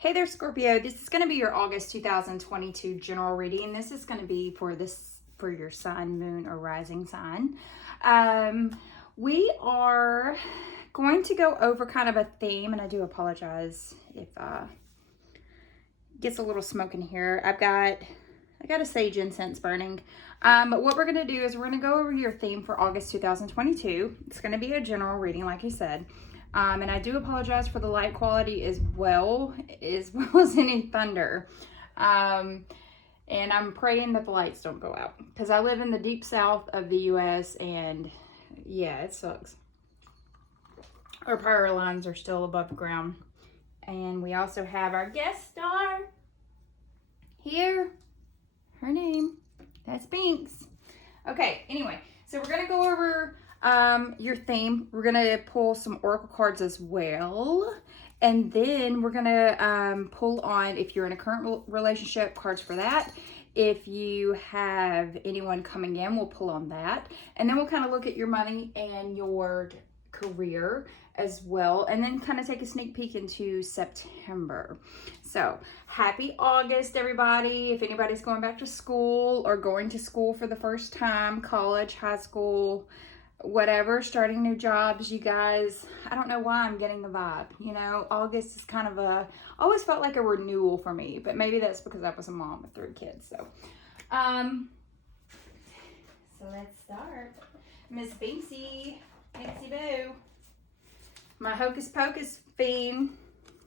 Hey there, Scorpio. This is going to be your August 2022 general reading. This is going to be for your sun, moon, or rising sign. We are going to go over kind of a theme, and I do apologize if it gets a little smoke in here. I got a sage incense burning. But what we're going to do is we're going to go over your theme for August 2022. It's going to be a general reading, like I said. And I do apologize for the light quality as well as any thunder. And I'm praying that the lights don't go out because I live in the deep south of the US and yeah, it sucks. Our power lines are still above ground. And we also have our guest star here. Her name, that's Binks. Okay, anyway, so we're going to go over your theme. We're going to pull some oracle cards as well. And then we're going to pull on, if you're in a current relationship, cards for that. If you have anyone coming in, we'll pull on that. And then we'll kind of look at your money and your career as well, and then kind of take a sneak peek into September. So happy August, everybody. If anybody's going back to school or going to school for the first time, college, high school, whatever, starting new jobs, you guys, I don't know why I'm getting the vibe, you know, August is kind of always felt like a renewal for me, but maybe that's because I was a mom with 3 kids. So let's start. Miss Binksy Boo, my hocus pocus fiend.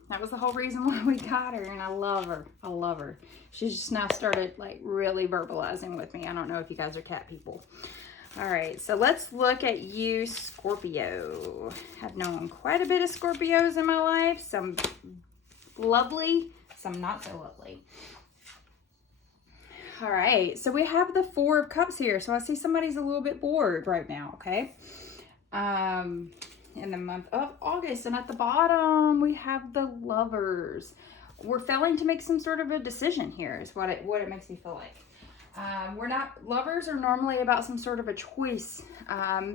That was the whole reason why we got her, and I love her. She's just now started like really verbalizing with me. I don't know if you guys are cat people. All right, so let's look at you, Scorpio. I've known quite a bit of Scorpios in my life. Some lovely, some not so lovely. All right, so we have the 4 of Cups here. So I see somebody's a little bit bored right now, okay? In the month of August, and at the bottom we have the Lovers. We're failing to make some sort of a decision here is what it makes me feel like. Lovers are normally about some sort of a choice,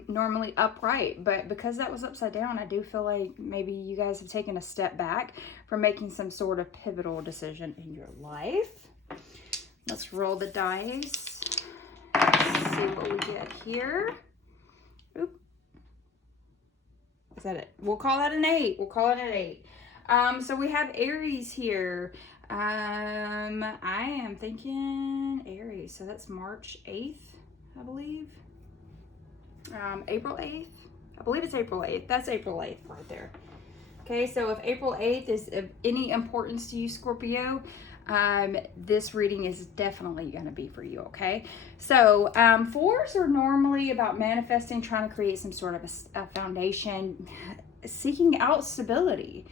normally upright, but because that was upside down, I do feel like maybe you guys have taken a step back from making some sort of pivotal decision in your life. Let's roll the dice. Let's see what we get here. Oop. Is that it? We'll call that an 8. We'll call it an 8. So we have Aries here. I am thinking Aries. So that's March 8th, I believe. April 8th. I believe it's April 8th. That's April 8th right there. Okay, so if April 8th is of any importance to you, Scorpio, this reading is definitely going to be for you, okay? So 4s are normally about manifesting, trying to create some sort of a foundation, seeking out stability,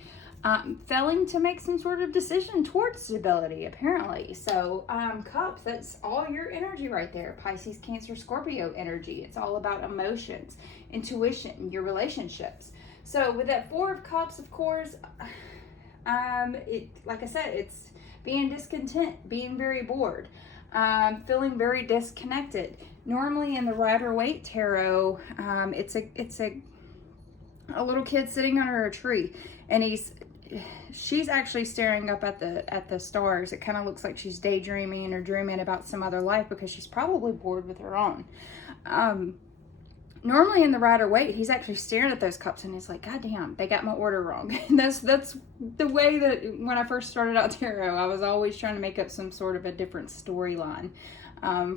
failing to make some sort of decision towards stability, apparently. So Cups, that's all your energy right there. Pisces, Cancer, Scorpio energy. It's all about emotions, intuition, your relationships. So with that 4 of Cups, of course, like I said, it's being discontent, being very bored, feeling very disconnected. Normally in the Rider-Waite Tarot, it's a little kid sitting under a tree, and she's actually staring up at the stars. It kind of looks like she's daydreaming or dreaming about some other life because she's probably bored with her own. Normally in the Rider-Waite, he's actually staring at those cups and he's like, God damn, they got my order wrong. And that's the way that when I first started out tarot, I was always trying to make up some sort of a different storyline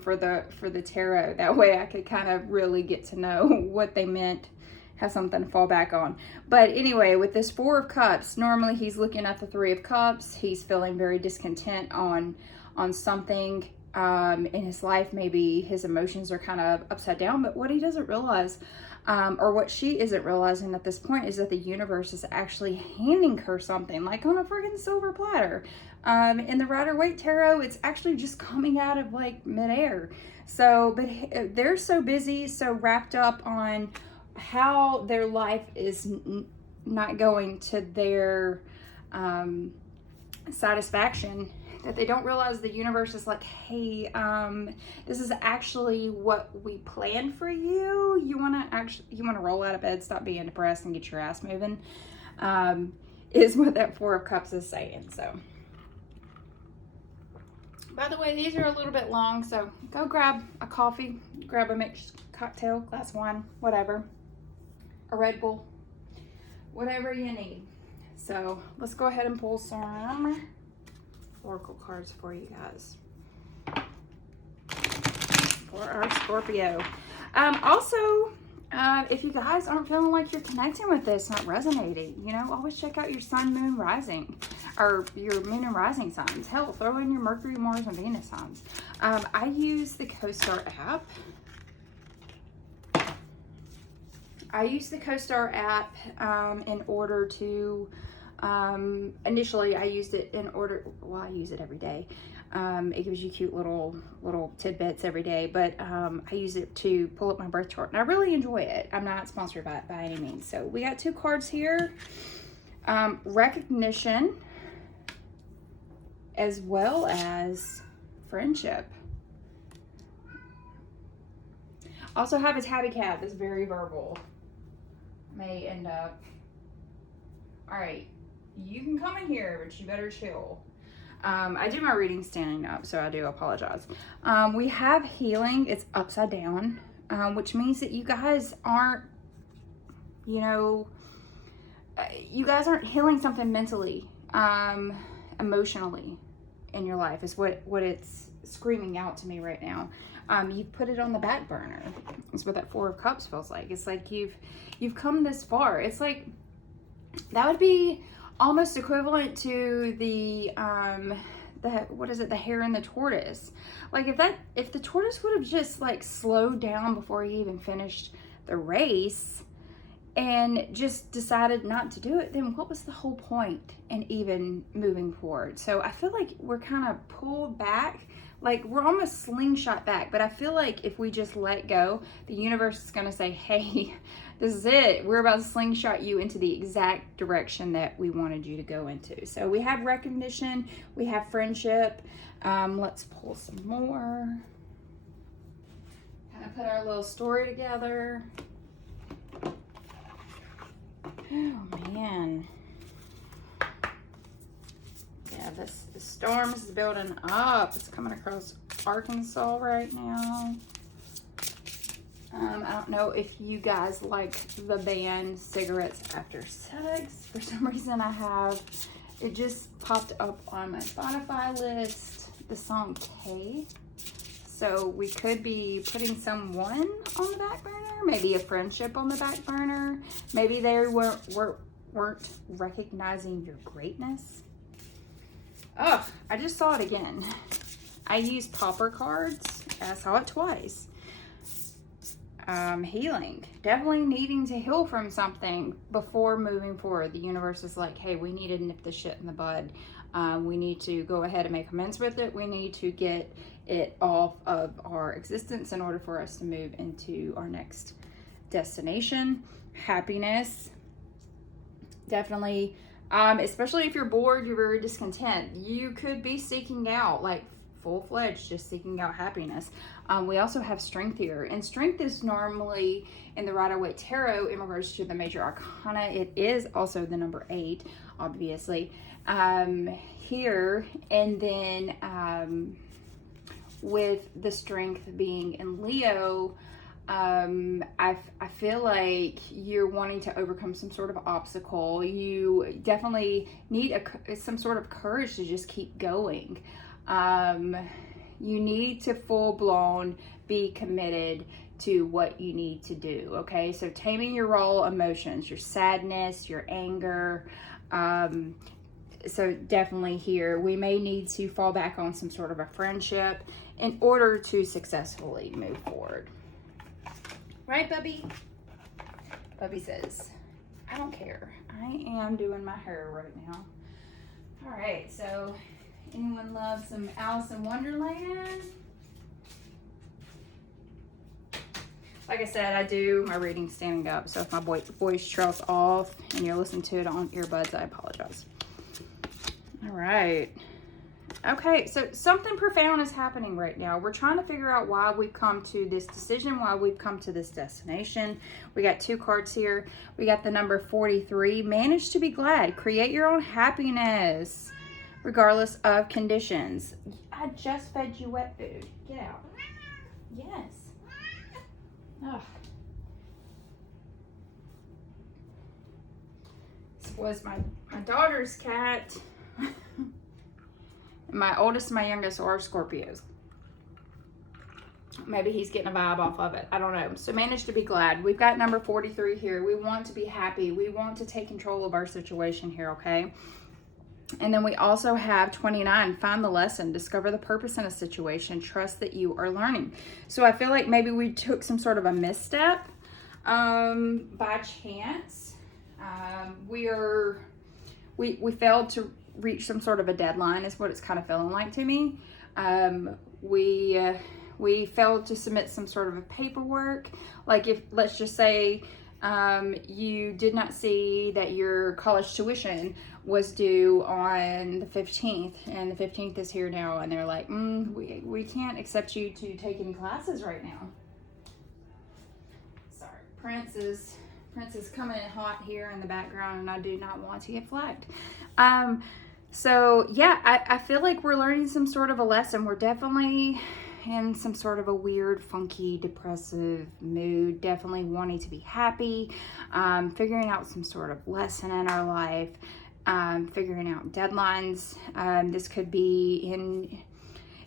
for the tarot. That way I could kind of really get to know what they meant, have something to fall back on. But anyway, with this 4 of Cups, normally he's looking at the 3 of Cups. He's feeling very discontent on something in his life. Maybe his emotions are kind of upside down, but what he doesn't realize, or what she isn't realizing at this point, is that the universe is actually handing her something, like on a friggin' silver platter. In the Rider-Waite Tarot, it's actually just coming out of like midair. So, but they're so busy, so wrapped up on how their life is not going to their satisfaction, that they don't realize the universe is like, hey, this is actually what we planned for you. You want to roll out of bed, stop being depressed, and get your ass moving. is what that Four of Cups is saying. So, by the way, these are a little bit long, so go grab a coffee, grab a mixed cocktail, glass of wine, whatever, a Red Bull, whatever you need. So let's go ahead and pull some oracle cards for you guys for our Scorpio. Also, if you guys aren't feeling like you're connecting with this, not resonating, you know, always check out your sun, moon, rising, or your moon and rising signs. Hell, throw in your Mercury, Mars, and Venus signs. I use the CoStar app. In order to, initially I used it in order, well, I use it every day. It gives you cute little tidbits every day, but I use it to pull up my birth chart, and I really enjoy it. I'm not sponsored by it by any means. So we got 2 cards here. Recognition as well as friendship. Also have a tabby cat that's very verbal. May end up, all right, you can come in here, but you better chill. I do my reading standing up, so I do apologize. We have healing. It's upside down, which means that you guys aren't, you know, you guys aren't healing something mentally, emotionally in your life is what it's screaming out to me right now. You've put it on the back burner. It's what that Four of Cups feels like. It's like you've come this far. It's like that would be almost equivalent to the what is it, the hare and the tortoise. Like if the tortoise would have just like slowed down before he even finished the race and just decided not to do it, then what was the whole point in even moving forward? So I feel like we're kind of pulled back, like we're almost slingshot back, but I feel like if we just let go, the universe is going to say, hey, this is it. We're about to slingshot you into the exact direction that we wanted you to go into. So we have recognition, we have friendship. Let's pull some more. Kind of put our little story together. Oh man. Yeah, this storm is building up. It's coming across Arkansas right now. I don't know if you guys like the band Cigarettes After Sex. For some reason it just popped up on my Spotify list, the song K. So we could be putting someone on the back burner, maybe a friendship on the back burner. Maybe they weren't recognizing your greatness. Oh, I just saw it again. I used popper cards. I saw it twice. Healing. Definitely needing to heal from something before moving forward. The universe is like, hey, we need to nip this shit in the bud. We need to go ahead and make amends with it. We need to get it off of our existence in order for us to move into our next destination. Happiness. Definitely. Especially if you're bored, you're very discontent. You could be seeking out, like full-fledged, just seeking out happiness. We also have strength here, and strength is normally in the Rider-Waite Tarot in regards to the major arcana. It is also the number 8, obviously, here. And then with the strength being in Leo, I feel like you're wanting to overcome some sort of obstacle. You definitely need some sort of courage to just keep going. You need to full-blown be committed to what you need to do, okay? So taming your raw emotions, your sadness, your anger. So definitely here, we may need to fall back on some sort of a friendship in order to successfully move forward. Right, Bubby? Bubby says, I don't care. I am doing my hair right now. All right, so anyone love some Alice in Wonderland? Like I said, I do my reading standing up, so if my voice trails off and you're listening to it on earbuds, I apologize. All right. Okay, so something profound is happening right now. We're trying to figure out why we've come to this decision, why we've come to this destination. We got 2 cards here. We got the number 43. Manage to be glad. Create your own happiness, regardless of conditions. I just fed you wet food. Get out. Yes. Ugh. This was my daughter's cat. My oldest and my youngest are Scorpios. Maybe he's getting a vibe off of it. I don't know. So manage to be glad. We've got number 43 here. We want to be happy. We want to take control of our situation here, okay? And then we also have 29. Find the lesson. Discover the purpose in a situation. Trust that you are learning. So I feel like maybe we took some sort of a misstep by chance. We failed to reach some sort of a deadline is what it's kind of feeling like to me. We failed to submit some sort of a paperwork. Like if, let's just say, you did not see that your college tuition was due on the 15th, and the 15th is here now, and they're like, we can't accept you to take any classes right now. Sorry, Prince is coming in hot here in the background, and I do not want to get flagged. So yeah, I feel like we're learning some sort of a lesson. We're definitely in some sort of a weird, funky, depressive mood, definitely wanting to be happy, figuring out some sort of lesson in our life, figuring out deadlines. This could be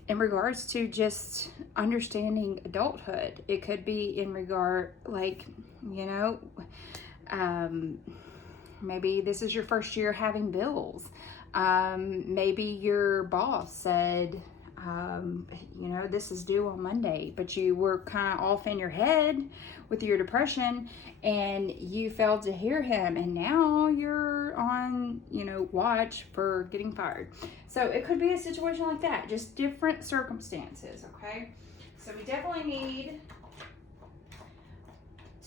in regards to just understanding adulthood. It could be in regard, like, you know, maybe this is your first year having bills. Maybe your boss said, you know, this is due on Monday, but you were kind of off in your head with your depression and you failed to hear him, and now you're on, you know, watch for getting fired. So it could be a situation like that, just different circumstances, okay? So we definitely need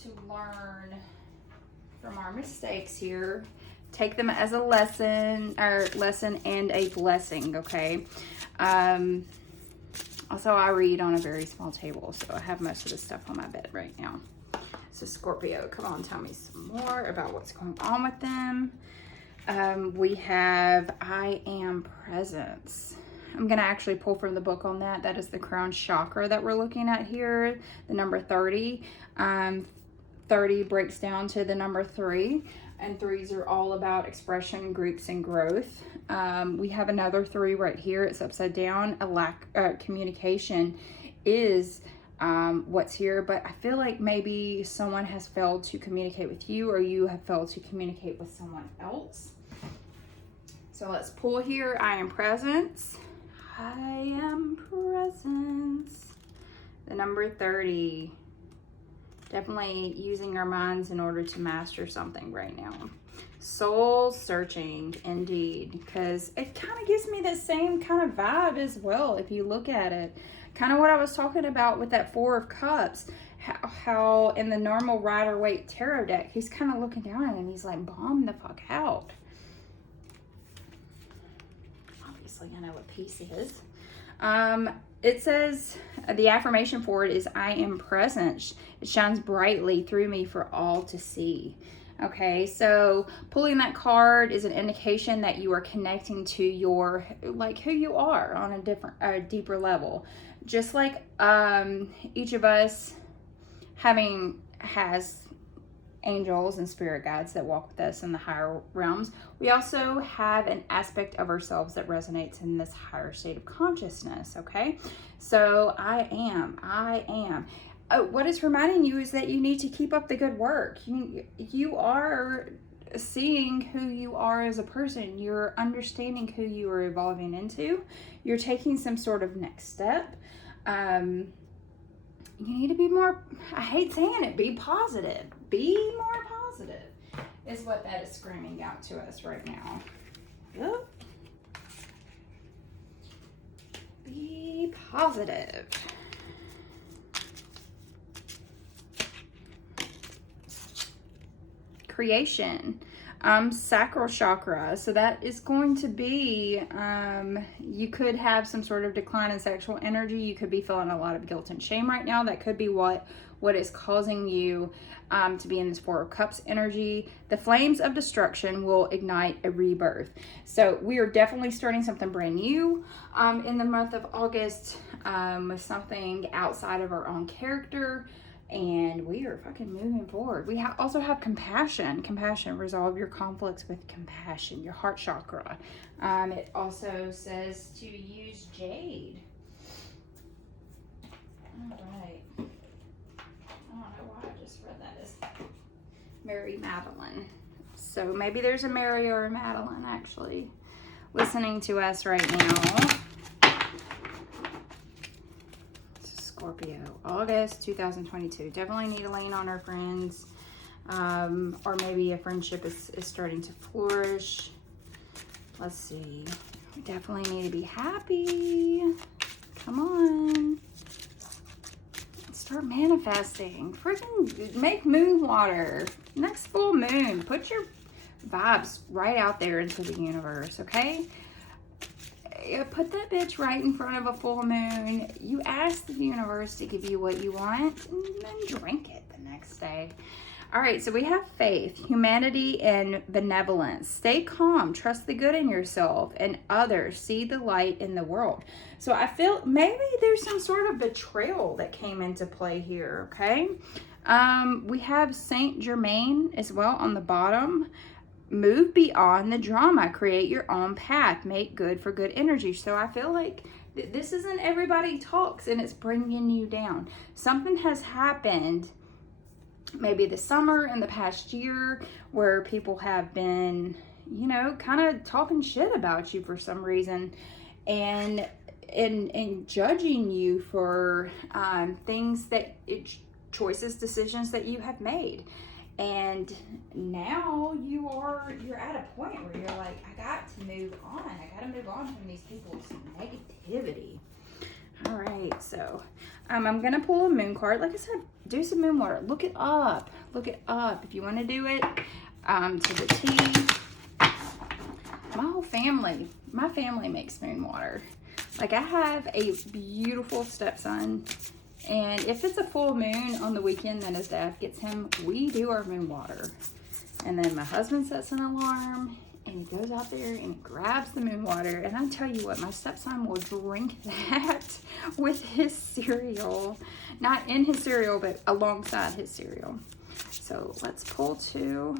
to learn from our mistakes here. Take them as a lesson and a blessing, okay? Also, I read on a very small table, so I have most of the stuff on my bed right now. So Scorpio, come on, tell me some more about what's going on with them. We have I Am Presence. I'm going to actually pull from the book on that. That is the crown chakra that we're looking at here, the number 30. 30 breaks down to the number 3. And 3s are all about expression, groups, and growth. We have another 3 right here. It's upside down. A lack of communication is what's here. But I feel like maybe someone has failed to communicate with you, or you have failed to communicate with someone else. So let's pull here. I am presence. I am presence. The number 30. Definitely using our minds in order to master something right now. Soul searching, indeed, because it kind of gives me the same kind of vibe as well if you look at it. Kind of what I was talking about with that 4 of Cups, how in the normal Rider-Waite tarot deck, he's kind of looking down at him. He's like, bomb the fuck out. Obviously, I know what peace is. It says, the affirmation for it is, I am present. It shines brightly through me for all to see. Okay, so pulling that card is an indication that you are connecting to your, like, who you are on a deeper level. Just like each of us has angels and spirit guides that walk with us in the higher realms, we also have an aspect of ourselves that resonates in this higher state of consciousness, okay? So I am. What it's reminding you is that you need to keep up the good work. You are seeing who you are as a person. You're understanding who you are evolving into. You're taking some sort of next step. You need to be more, I hate saying it, be positive. Be more positive is what that is screaming out to us right now. Yep. Be positive. Creation. Sacral chakra. So that is going to be, you could have some sort of decline in sexual energy. You could be feeling a lot of guilt and shame right now. That could be what is causing you to be in this Four of Cups energy. The flames of destruction will ignite a rebirth. So we are definitely starting something brand new in the month of August, with something outside of our own character. And we are fucking moving forward. We also have compassion. Compassion. Resolve your conflicts with compassion. Your heart chakra. It also says to use jade. All right. I don't know why I just read that as Mary Madeline. So maybe there's a Mary or a Madeline actually listening to us right now. Scorpio, August 2022. Definitely need to lean on our friends. Or maybe a friendship is starting to flourish. Let's see. We definitely need to be happy. Come on. Start manifesting. Freaking make moon water. Next full moon. Put your vibes right out there into the universe, okay? Put that bitch right in front of a full moon. You ask the universe to give you what you want, and then drink it the next day. All right, so we have faith, humanity, and benevolence. Stay calm, trust the good in yourself and others. See the light in the world. So I feel maybe there's some sort of betrayal that came into play here, okay? We have Saint Germain as well on the bottom. Move beyond the drama. Create your own path. Make good for good energy. So I feel like this isn't everybody talks and it's bringing you down. Something has happened maybe this summer in the past year where people have been, you know, kind of talking shit about you for some reason and judging you for things that choices, decisions that you have made. And now you're at a point where you're like, I got to move on. I got to move on from these people's negativity. All right, so I'm going to pull a moon card. Like I said, do some moon water. Look it up. Look it up. If you want to do it to the T. My family makes moon water. Like I have a beautiful stepson. And if it's a full moon on the weekend that his dad gets him, we do our moon water. And then my husband sets an alarm and he goes out there and he grabs the moon water. And I tell you what, my stepson will drink that with his cereal. Not in his cereal, but alongside his cereal. So let's pull two.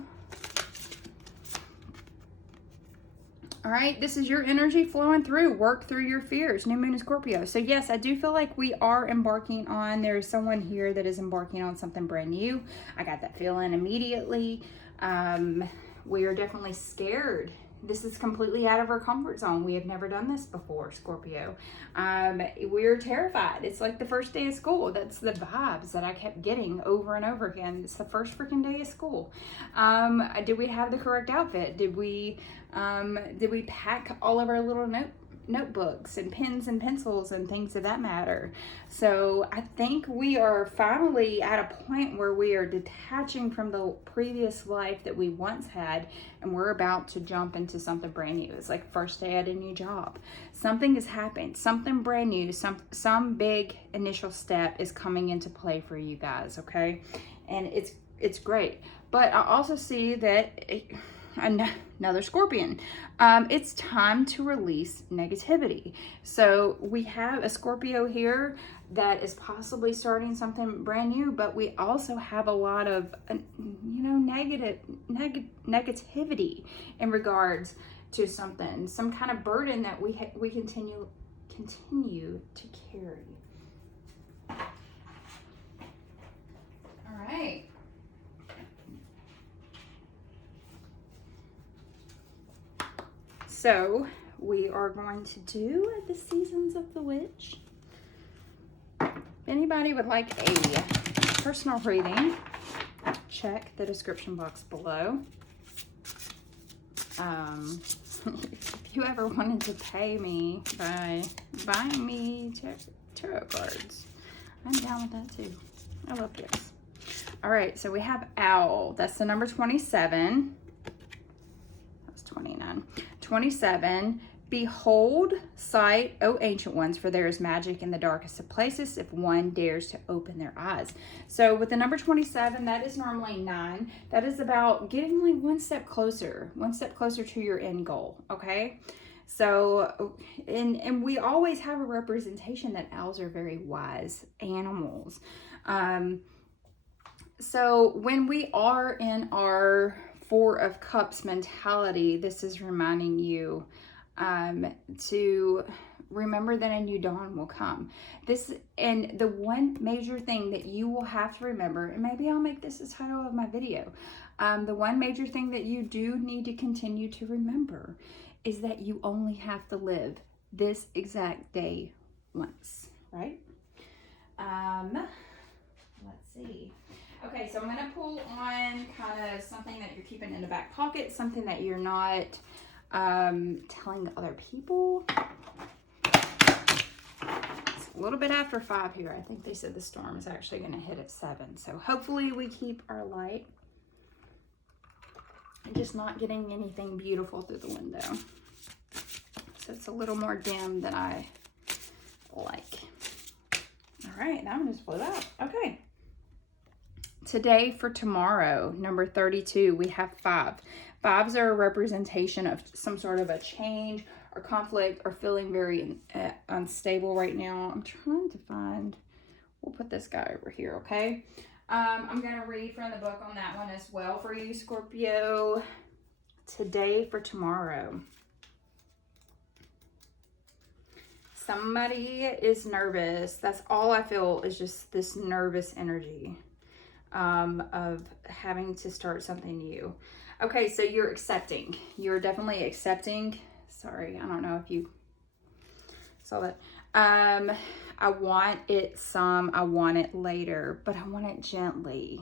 All right, this is your energy flowing through. Work through your fears. New moon in Scorpio. So yes, I do feel like we are embarking on, there's someone here that is embarking on something brand new. I got that feeling immediately. We are definitely scared. This is completely out of our comfort zone. We have never done this before, Scorpio. We're terrified. It's like the first day of school. That's the vibes that I kept getting over and over again. It's the first freaking day of school. Did we have the correct outfit? Did we pack all of our little notebooks and pens and pencils and things of that matter? So I think we are finally at a point where we are detaching from the previous life that we once had, and we're about to jump into something brand new. It's like first day at a new job. Something has happened, something brand new, some big initial step is coming into play for you guys, okay? And it's great. But I also see that another Scorpion. It's time to release negativity. So we have a Scorpio here that is possibly starting something brand new, but we also have a lot of, negativity in regards to something, some kind of burden that we continue to carry. All right. So we are going to do the Seasons of the Witch. If anybody would like a personal reading, check the description box below. If you ever wanted to pay me by buying me tarot cards, I'm down with that too. I love gifts. All right, so we have Owl. That's the number 27. again. 27, behold, sight, O ancient ones, for there is magic in the darkest of places if one dares to open their eyes. So with the number 27, that is normally 9. That is about getting like one step closer to your end goal, okay? So, and we always have a representation that owls are very wise animals. So when we are in our Four of Cups mentality, this is reminding you to remember that a new dawn will come. And the one major thing that you will have to remember, and maybe I'll make this the title of my video, the one major thing that you do need to continue to remember is that you only have to live this exact day once, right? Let's see. Okay, so I'm going to pull on kind of something that you're keeping in the back pocket, something that you're not telling other people. It's a little bit after 5 here. I think they said the storm is actually going to hit at 7. So hopefully we keep our light and just not getting anything beautiful through the window. So it's a little more dim than I like. All right, that one just flew out. Okay. Today for tomorrow, number 32, we have 5. 5s are a representation of some sort of a change or conflict or feeling very unstable right now. I'm trying to find, we'll put this guy over here, okay? I'm going to read from the book on that one as well for you, Scorpio. Today for tomorrow. Somebody is nervous. That's all I feel is just this nervous energy of having to start something new. Okay, so you're accepting. You're definitely accepting. Sorry, I don't know if you saw that. I want it I want it later, but I want it gently.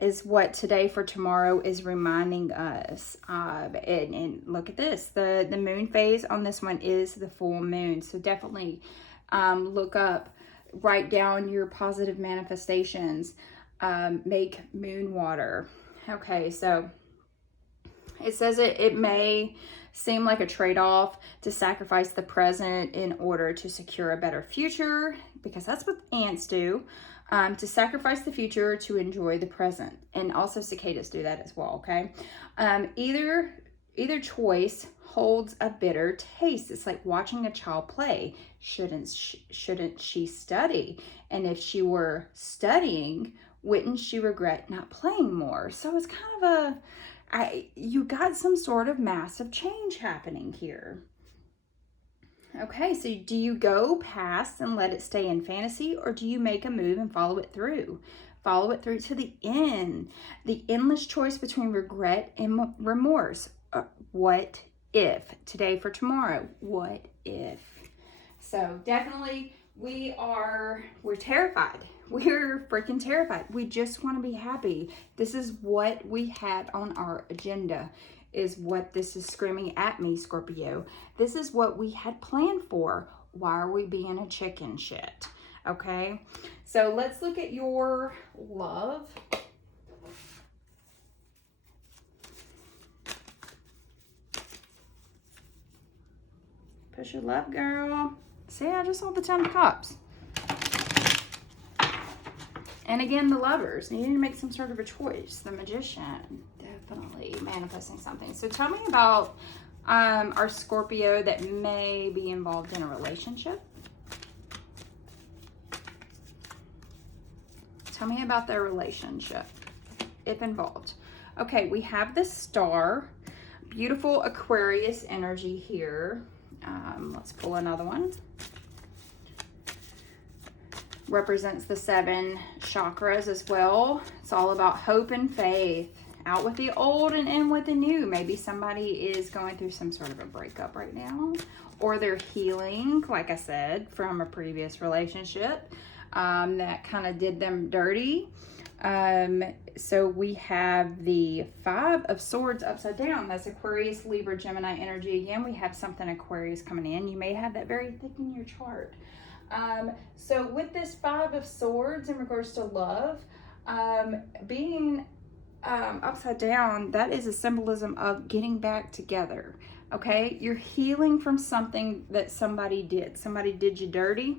Is what today for tomorrow is reminding us. And look at this. The moon phase on this one is the full moon. So definitely look up, write down your positive manifestations. Make moon water. Okay, so it says it may seem like a trade-off to sacrifice the present in order to secure a better future, because that's what ants do. To sacrifice the future to enjoy the present. And also cicadas do that as well, okay? Either choice holds a bitter taste. It's like watching a child play. Shouldn't she study? And if she were studying, wouldn't she regret not playing more? So it's kind of you got some sort of massive change happening here. Okay, so do you go past and let it stay in fantasy, or do you make a move and follow it through? Follow it through to the end. The endless choice between regret and remorse. What if? Today for tomorrow. What if? So definitely we're terrified. We're freaking terrified. We just want to be happy. This is what we had on our agenda, is what this is screaming at me, Scorpio. This is what we had planned for. Why are we being a chicken shit? Okay, so let's look at your love. Push your love, girl. See, I just saw the 10 of Cups. And again, the Lovers. You need to make some sort of a choice. The Magician. Definitely manifesting something. So tell me about our Scorpio that may be involved in a relationship. Tell me about their relationship, if involved. Okay, we have the Star. Beautiful Aquarius energy here. Let's pull another one. Represents the 7 chakras as well. It's all about hope and faith. Out with the old and in with the new. Maybe somebody is going through some sort of a breakup right now, or they're healing, like I said, from a previous relationship that kind of did them dirty. So we have the 5 of Swords upside down. That's Aquarius, Libra, Gemini energy. Again, we have something Aquarius coming in. You may have that very thick in your chart. So with this 5 of Swords in regards to love, being upside down, that is a symbolism of getting back together. Okay, you're healing from something that somebody did. Somebody did you dirty,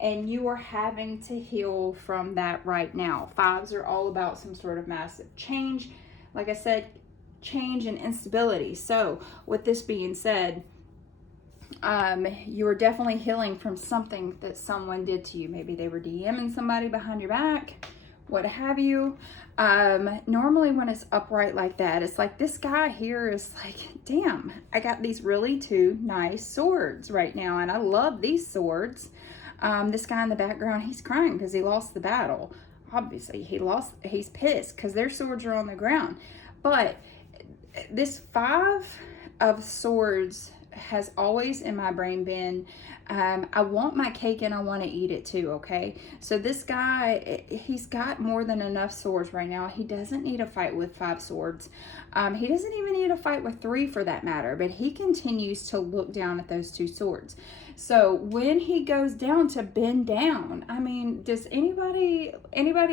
and you are having to heal from that right now. Fives are all about some sort of massive change. Like I said, change and instability. So with this being said, you are definitely healing from something that someone did to you. Maybe they were DMing somebody behind your back, what have you. Normally when it's upright like that, it's like this guy here is like, damn, I got these really two nice swords right now, and I love these swords. This guy in the background, he's crying because he lost the battle. Obviously he's pissed because their swords are on the ground. But this Five of Swords has always in my brain been, I want my cake and I want to eat it too, okay? So this guy, he's got more than enough swords right now. He doesn't need a fight with 5 swords. He doesn't even need a fight with 3 for that matter, but he continues to look down at those 2 swords. So when he goes down to bend down, I mean, does anybody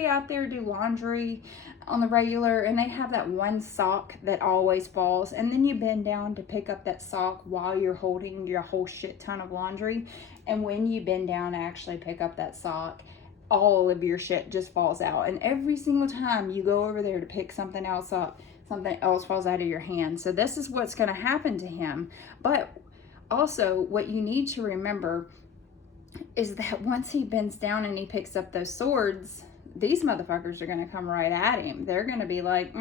out there do laundry on the regular, and they have that one sock that always falls, and then you bend down to pick up that sock while you're holding your whole shit ton of laundry, and when you bend down to actually pick up that sock, all of your shit just falls out, and every single time you go over there to pick something else up, something else falls out of your hand. So this is what's going to happen to him. But also what you need to remember is that once he bends down and he picks up those swords, these motherfuckers are going to come right at him. They're going to be like,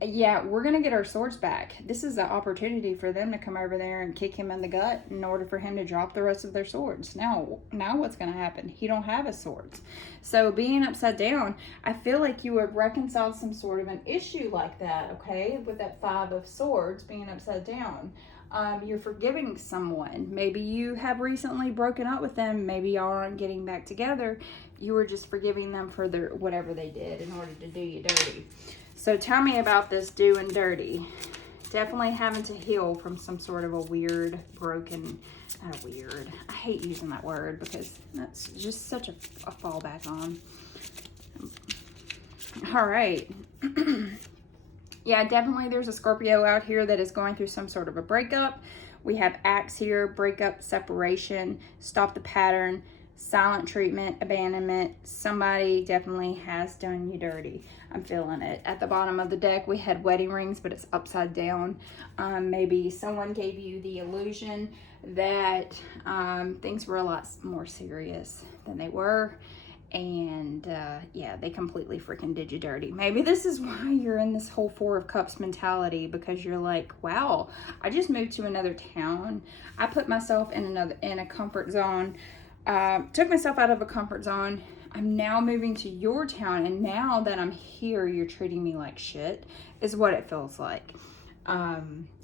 yeah, we're going to get our swords back. This is an opportunity for them to come over there and kick him in the gut in order for him to drop the rest of their swords. Now what's going to happen? He don't have his swords. So being upside down, I feel like you would reconcile some sort of an issue like that, okay? With that 5 of Swords being upside down. You're forgiving someone. Maybe you have recently broken up with them. Maybe y'all aren't getting back together. You were just forgiving them for their whatever they did in order to do you dirty. So tell me about this doing dirty. Definitely having to heal from some sort of a weird, broken, not weird. I hate using that word because that's just such a fallback on. All right. Yeah, definitely there's a Scorpio out here that is going through some sort of a breakup. We have Axe here, breakup, separation, stop the pattern, silent treatment, abandonment. Somebody definitely has done you dirty. I'm feeling it. At the bottom of the deck, we had wedding rings, but it's upside down. Maybe someone gave you the illusion that things were a lot more serious than they were. And yeah, they completely freaking did you dirty. Maybe this is why you're in this whole 4 of Cups mentality, because you're like, wow, I just moved to another town. I put myself in a comfort zone, took myself out of a comfort zone. I'm now moving to your town, and now that I'm here, you're treating me like shit, is what it feels like.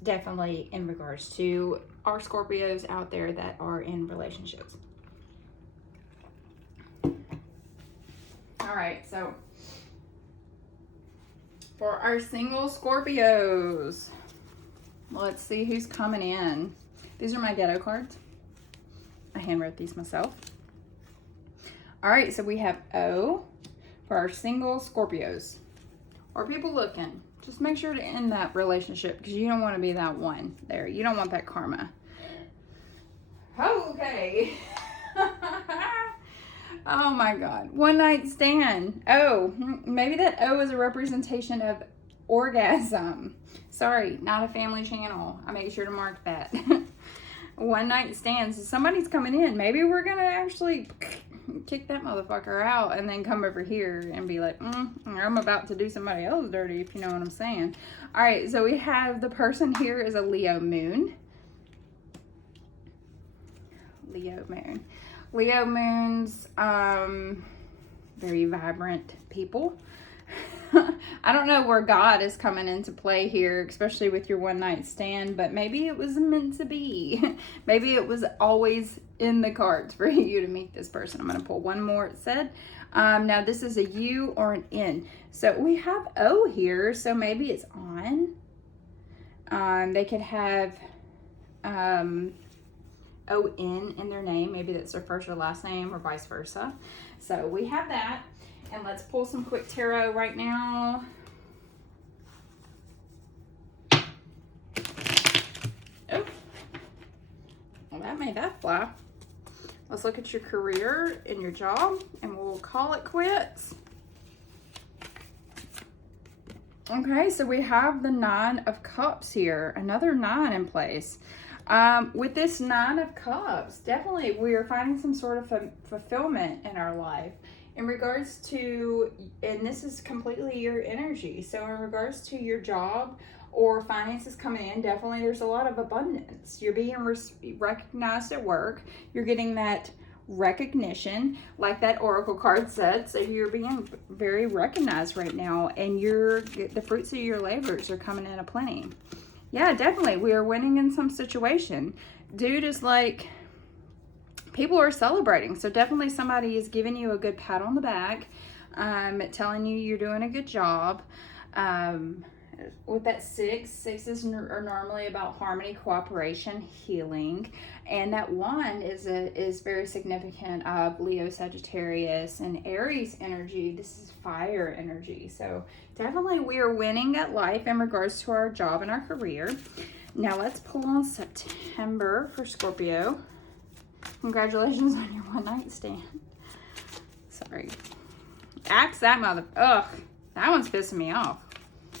Definitely in regards to our Scorpios out there that are in relationships. All right, so for our single Scorpios, let's see who's coming in. These are my ghetto cards. I handwrote these myself. All right, so we have O for our single Scorpios. Or people looking. Just make sure to end that relationship, because you don't want to be that one there. You don't want that karma. Okay. Oh my God. One night stand. Oh, maybe that O is a representation of orgasm. Sorry, not a family channel. I make sure to mark that. One night stands. So somebody's coming in. Maybe we're going to actually kick that motherfucker out and then come over here and be like, I'm about to do somebody else dirty, if you know what I'm saying. All right, so we have the person here is a Leo moon. Leo moon. Leo moons, very vibrant people. I don't know where God is coming into play here, especially with your one night stand, but maybe it was meant to be. Maybe it was always in the cards for you to meet this person. I'm going to pull one more, it said. Now this is a U or an N. So we have O here, so maybe it's on. They could have O-N in their name. Maybe that's their first or last name or vice versa. So we have that. And let's pull some quick tarot right now. Well, that made that fly. Let's look at your career and your job, and we'll call it quits. Okay, so we have the 9 of Cups here. Another 9 in place. With this 9 of Cups, definitely we are finding some sort of fulfillment in our life. In regards to, and this is completely your energy. So in regards to your job or finances coming in, definitely there's a lot of abundance. You're being recognized at work. You're getting that recognition, like that oracle card said. So you're being very recognized right now, and the fruits of your labors are coming in aplenty. Yeah, definitely. We are winning in some situation. Dude is like, people are celebrating. So definitely somebody is giving you a good pat on the back, telling you you're doing a good job. With that sixes are normally about harmony, cooperation, healing, and that 1 is very significant of Leo, Sagittarius, and Aries energy. This is fire energy. So definitely we are winning at life in regards to our job and our career. Now let's pull on September for Scorpio. Congratulations on your 1-night stand. Sorry. Axe that mother. Ugh, that one's pissing me off.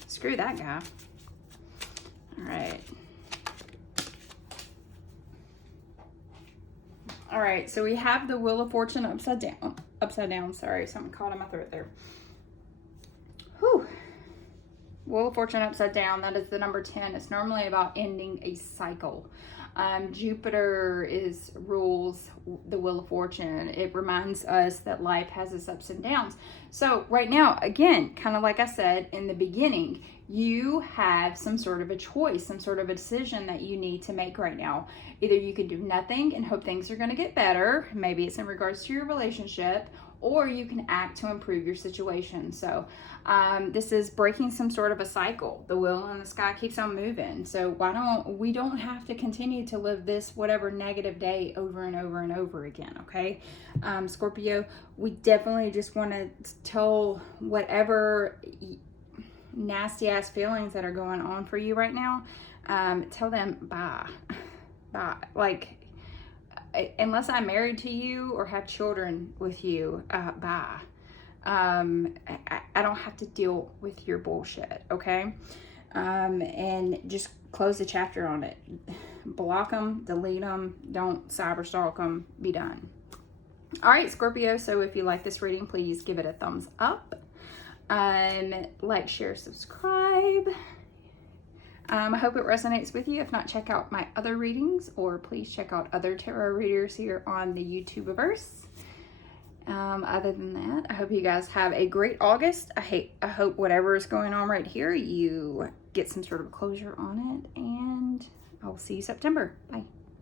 Screw that guy. All right. All right, so we have the Wheel of Fortune upside down. Sorry, something caught in my throat there. Whew. Wheel of Fortune upside down, that is the number 10. It's normally about ending a cycle. Jupiter rules the Wheel of Fortune. It reminds us that life has its ups and downs. So right now, again, kind of like I said in the beginning, you have some sort of a choice, some sort of a decision that you need to make right now. Either you could do nothing and hope things are going to get better. Maybe it's in regards to your relationship, or you can act to improve your situation. So this is breaking some sort of a cycle. The wheel in the sky keeps on moving. So we don't have to continue to live this whatever negative day over and over and over again, okay? Scorpio, we definitely just want to tell whatever nasty ass feelings that are going on for you right now, tell them bye. Like, unless I'm married to you or have children with you, bye. I don't have to deal with your bullshit, okay? And just close the chapter on it. Block them, delete them, don't cyber stalk them, be done. All right, Scorpio, so if you like this reading, please give it a thumbs up. Like, share, subscribe. I hope it resonates with you. If not, check out my other readings, or please check out other tarot readers here on the YouTubeverse. Other than that, I hope you guys have a great August. I hope whatever is going on right here, you get some sort of closure on it, and I'll see you September. Bye.